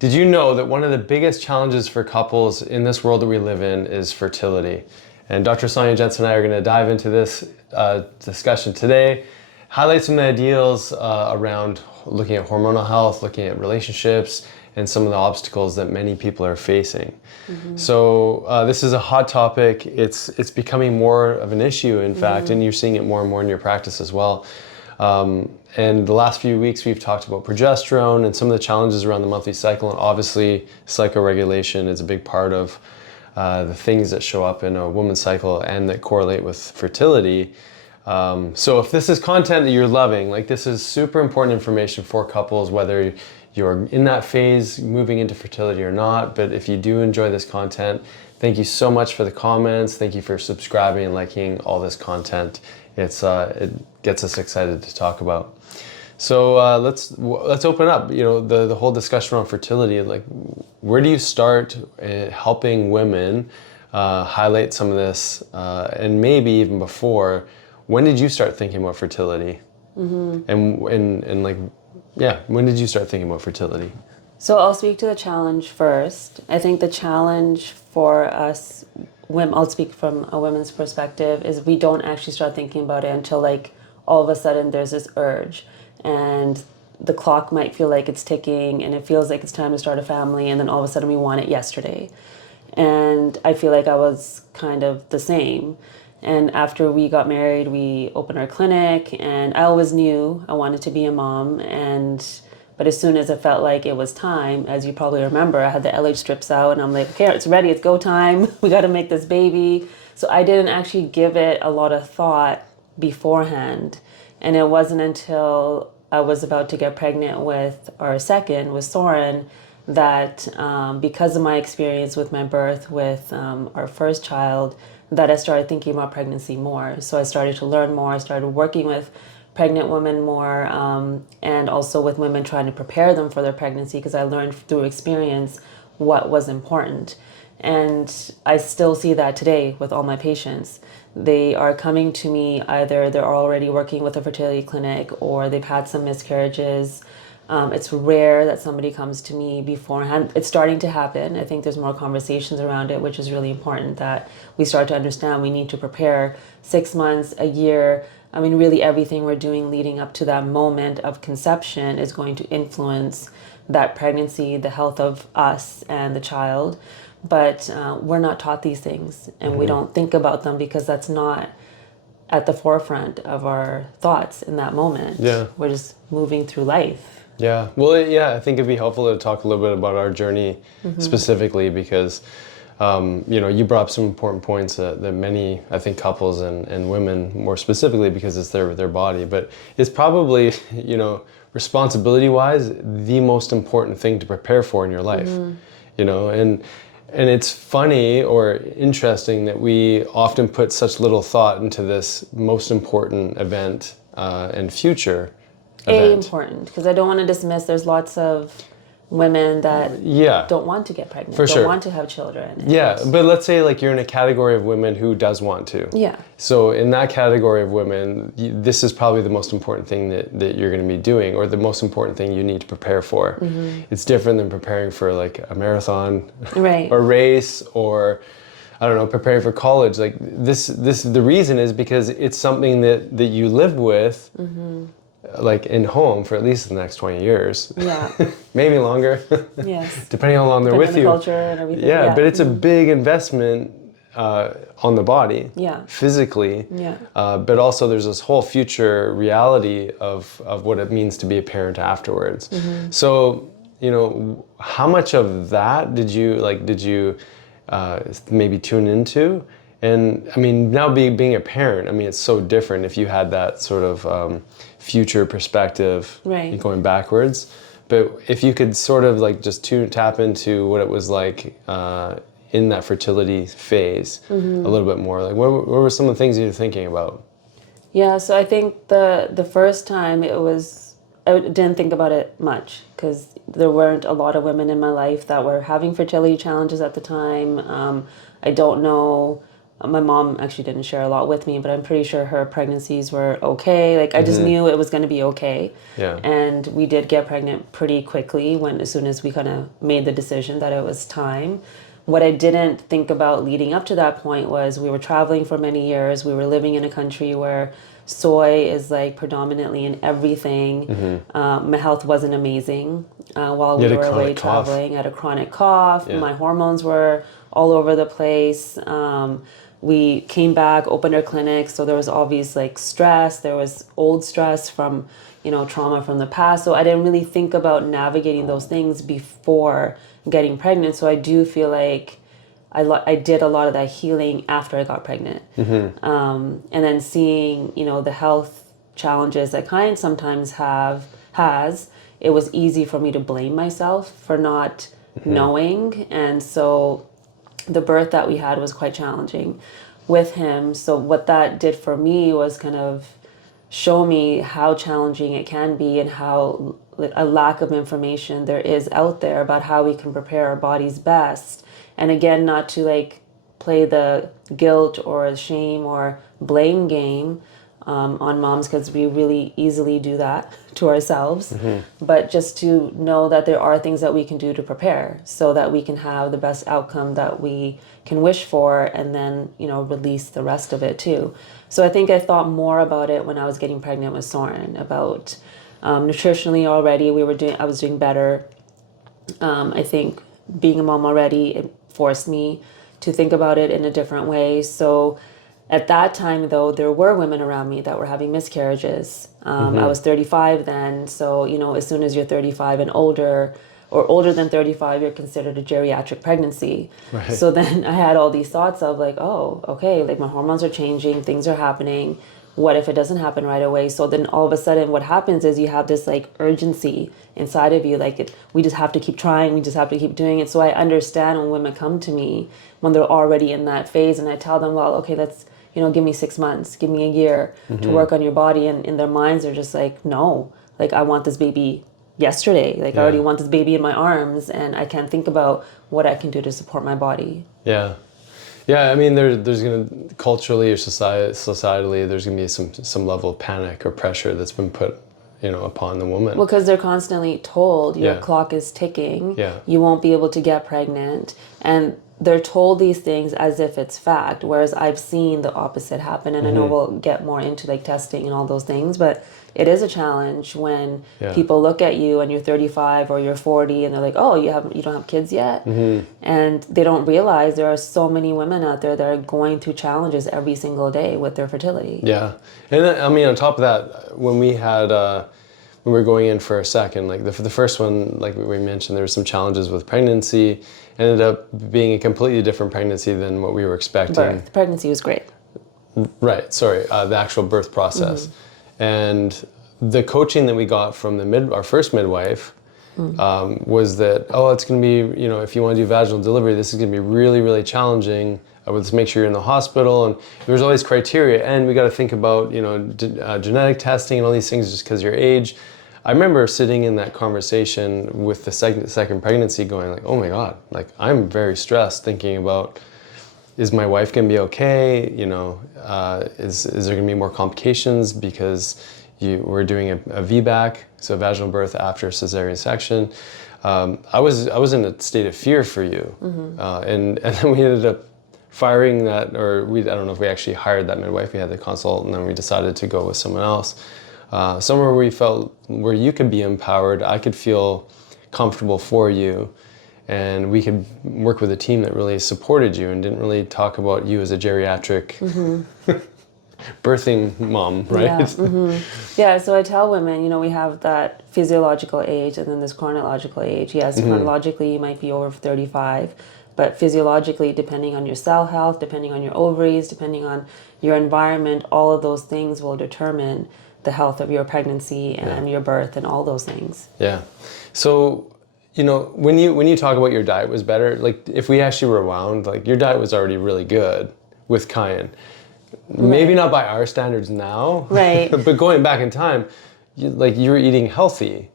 Did you know that one of the biggest challenges for couples in this world that we live in is fertility? And Dr. Sonia Jensen and I are going to dive into this discussion today, highlight some of the ideals around looking at hormonal health, looking at relationships, and some of the obstacles that many people are facing. So this is a hot topic. It's becoming more of an issue, in fact, and you're seeing it more and more in your practice as well. And the last few weeks we've talked about progesterone and some of the challenges around the monthly cycle, and obviously psychoregulation is a big part of the things that show up in a woman's cycle and that correlate with fertility. So if this is content that you're loving, like this is super important information for couples, whether you're in that phase moving into fertility or not. But if you do enjoy this content, thank you so much for the comments. Thank you for subscribing and liking all this content. It gets us excited to talk about. So let's open up. You know, the whole discussion around fertility. Like, where do you start helping women highlight some of this, and maybe even before? When did you start thinking about fertility? And like, yeah, when did you start thinking about fertility? So I'll speak to the challenge first. I think the challenge for us women, I'll speak from a women's perspective, is we don't actually start thinking about it until like all of a sudden there's this urge and the clock might feel like it's ticking and it feels like it's time to start a family, and then all of a sudden we want it yesterday. And I feel like I was kind of the same. And after we got married, we opened our clinic, and I always knew I wanted to be a mom. But as soon as I felt like it was time, as you probably remember, I had the LH strips out and I'm like, okay, it's ready, it's go time. We got to make this baby. So I didn't actually give it a lot of thought beforehand. And it wasn't until I was about to get pregnant with our second, with Soren, that because of my experience with my birth with our first child, that I started thinking about pregnancy more. So I started to learn more. I started working with pregnant women more, and also with women, trying to prepare them for their pregnancy, because I learned through experience what was important. And I still see that today with all my patients. They are coming to me, either they're already working with a fertility clinic or they've had some miscarriages. It's rare that somebody comes to me beforehand. It's starting to happen. I think there's more conversations around it, which is really important, that we start to understand we need to prepare 6 months, a year. I mean, really everything we're doing leading up to that moment of conception is going to influence that pregnancy, the health of us and the child. But we're not taught these things, and we don't think about them because that's not at the forefront of our thoughts in that moment. Yeah. We're just moving through life. Yeah, well, I think it'd be helpful to talk a little bit about our journey specifically, because, you brought up some important points that many, I think, couples and women more specifically, because it's their body, but it's probably, responsibility-wise, the most important thing to prepare for in your life, and it's funny or interesting that we often put such little thought into this most important event and future event. Important, because I don't want to dismiss, there's lots of women that don't want to get pregnant, don't want to have children. But let's say like you're in a category of women who does want to. So in that category of women, this is probably the most important thing that you're going to be doing, or the most important thing you need to prepare for. It's different than preparing for like a marathon or race, or I don't know, preparing for college. Like this the reason is because it's something that you live with like in home for at least the next 20 years. Maybe longer. Depending on how long they're with you. Culture and everything. But it's a big investment on the body, physically. But also there's this whole future reality of what it means to be a parent afterwards. So, how much of that did you maybe tune into? And I mean, now being a parent, I mean, it's so different if you had that sort of future perspective going backwards. But if you could sort of like just tap into what it was like in that fertility phase a little bit more, like what were some of the things you were thinking about? So I think the first time I didn't think about it much, because there weren't a lot of women in my life that were having fertility challenges at the time. I don't know My mom actually didn't share a lot with me, but I'm pretty sure her pregnancies were okay. Like I just knew it was going to be okay. Yeah. And we did get pregnant pretty quickly as soon as we kind of made the decision that it was time. What I didn't think about leading up to that point was we were traveling for many years. We were living in a country where soy is like predominantly in everything. My health wasn't amazing while we were away traveling. I had a chronic cough. Yeah. My hormones were all over the place. We came back, opened our clinic, so there was obvious like stress. There was old stress from, trauma from the past. So I didn't really think about navigating those things before getting pregnant. So I do feel like I did a lot of that healing after I got pregnant. And then seeing, the health challenges that clients sometimes has, it was easy for me to blame myself for not knowing. And so the birth that we had was quite challenging with him. So what that did for me was kind of show me how challenging it can be and how a lack of information there is out there about how we can prepare our bodies best. And again, not to like play the guilt or shame or blame game on moms, because we really easily do that to ourselves, but just to know that there are things that we can do to prepare so that we can have the best outcome that we can wish for, and then release the rest of it too. So I think I thought more about it when I was getting pregnant with Soren, about nutritionally already I was doing better. I think being a mom already, it forced me to think about it in a different way. So at that time, though, there were women around me that were having miscarriages. I was 35 then. So, as soon as you're 35 and older, or older than 35, you're considered a geriatric pregnancy. Right. So then I had all these thoughts of like, oh, okay, like my hormones are changing, things are happening. What if it doesn't happen right away? So then all of a sudden what happens is you have this like urgency inside of you, like we just have to keep trying, we just have to keep doing it. So I understand when women come to me when they're already in that phase, and I tell them, well, okay, let's, give me 6 months, give me a year to work on your body. And in their minds, they're just like, no, like I want this baby yesterday. Like I already want this baby in my arms, and I can't think about what I can do to support my body. Yeah. Yeah, I mean, there's going to, culturally or societally, there's going to be some level of panic or pressure that's been put, upon the woman. Well, because they're constantly told your clock is ticking, you won't be able to get pregnant, and they're told these things as if it's fact, whereas I've seen the opposite happen, and I know we'll get more into like testing and all those things, but it is a challenge when people look at you and you're 35 or you're 40 and they're like, oh, you don't have kids yet? And they don't realize there are so many women out there that are going through challenges every single day with their fertility. Yeah. And then, I mean, on top of that, when we were going in for a second, like the first one, like we mentioned, there were some challenges with pregnancy. Ended up being a completely different pregnancy than what we were expecting. The pregnancy was great. Right, sorry, the actual birth process. And the coaching that we got from our first midwife was that, it's going to be, if you want to do vaginal delivery, this is going to be really, really challenging. Let's make sure you're in the hospital. And there's all these criteria. And we got to think about, genetic testing and all these things just because of your age. I remember sitting in that conversation with the second pregnancy going like, oh my God, like I'm very stressed thinking about, is my wife going to be okay? Is there going to be more complications because we're doing a VBAC, so vaginal birth after cesarean section. I was in a state of fear for you. And then we ended up firing that, or I don't know if we actually hired that midwife. We had the consult, and then we decided to go with someone else. Somewhere we felt where you could be empowered, I could feel comfortable for you, and we could work with a team that really supported you and didn't really talk about you as a geriatric birthing mom, right? Yeah, so I tell women, we have that physiological age and then this chronological age. Yes, chronologically you might be over 35, but physiologically, depending on your cell health, depending on your ovaries, depending on your environment, all of those things will determine the health of your pregnancy and your birth and all those things. Yeah. So, when you talk about your diet was better, like if we actually rewound, like your diet was already really good with Kyan. Maybe not by our standards now. Right. But going back in time, you were eating healthy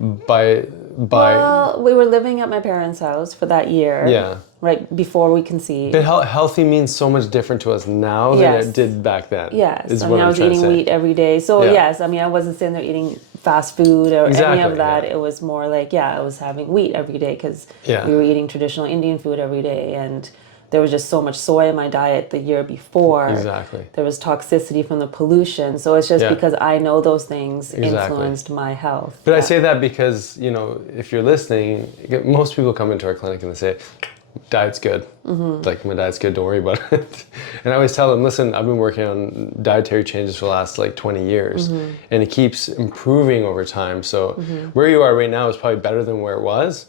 by by? Well, we were living at my parents' house for that year. Yeah. Right before we conceived. But healthy means so much different to us now than Yes. it did back then. Yes, is I what mean, I I'm was trying to eating say. wheat every day. So Yeah. yes, I mean, I wasn't sitting there eating fast food or any Exactly, of that. yeah. It was more like, yeah, I was having wheat every day because Yeah. we were eating traditional Indian food every day, and there was just so much soy in my diet the year before. Exactly. There was toxicity from the pollution. So it's just Yeah. because I know those things Exactly. influenced my health. But I Yeah. say that because, you know, if you're listening, most people come into our clinic and they say, diet's good. Like, my diet's good, don't worry about it. And I always tell them, listen, I've been working on dietary changes for the last like 20 years and it keeps improving over time. So where you are right now is probably better than where it was.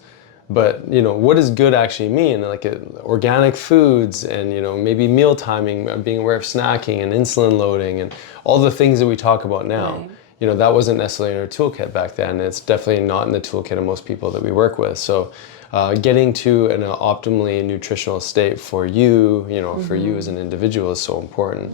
But, you know, what does good actually mean? Like organic foods and, you know, maybe meal timing, being aware of snacking and insulin loading and all the things that we talk about now. Right. You know, that wasn't necessarily in our toolkit back then. And it's definitely not in the toolkit of most people that we work with. So getting to an optimally nutritional state for you, you know, for you as an individual is so important.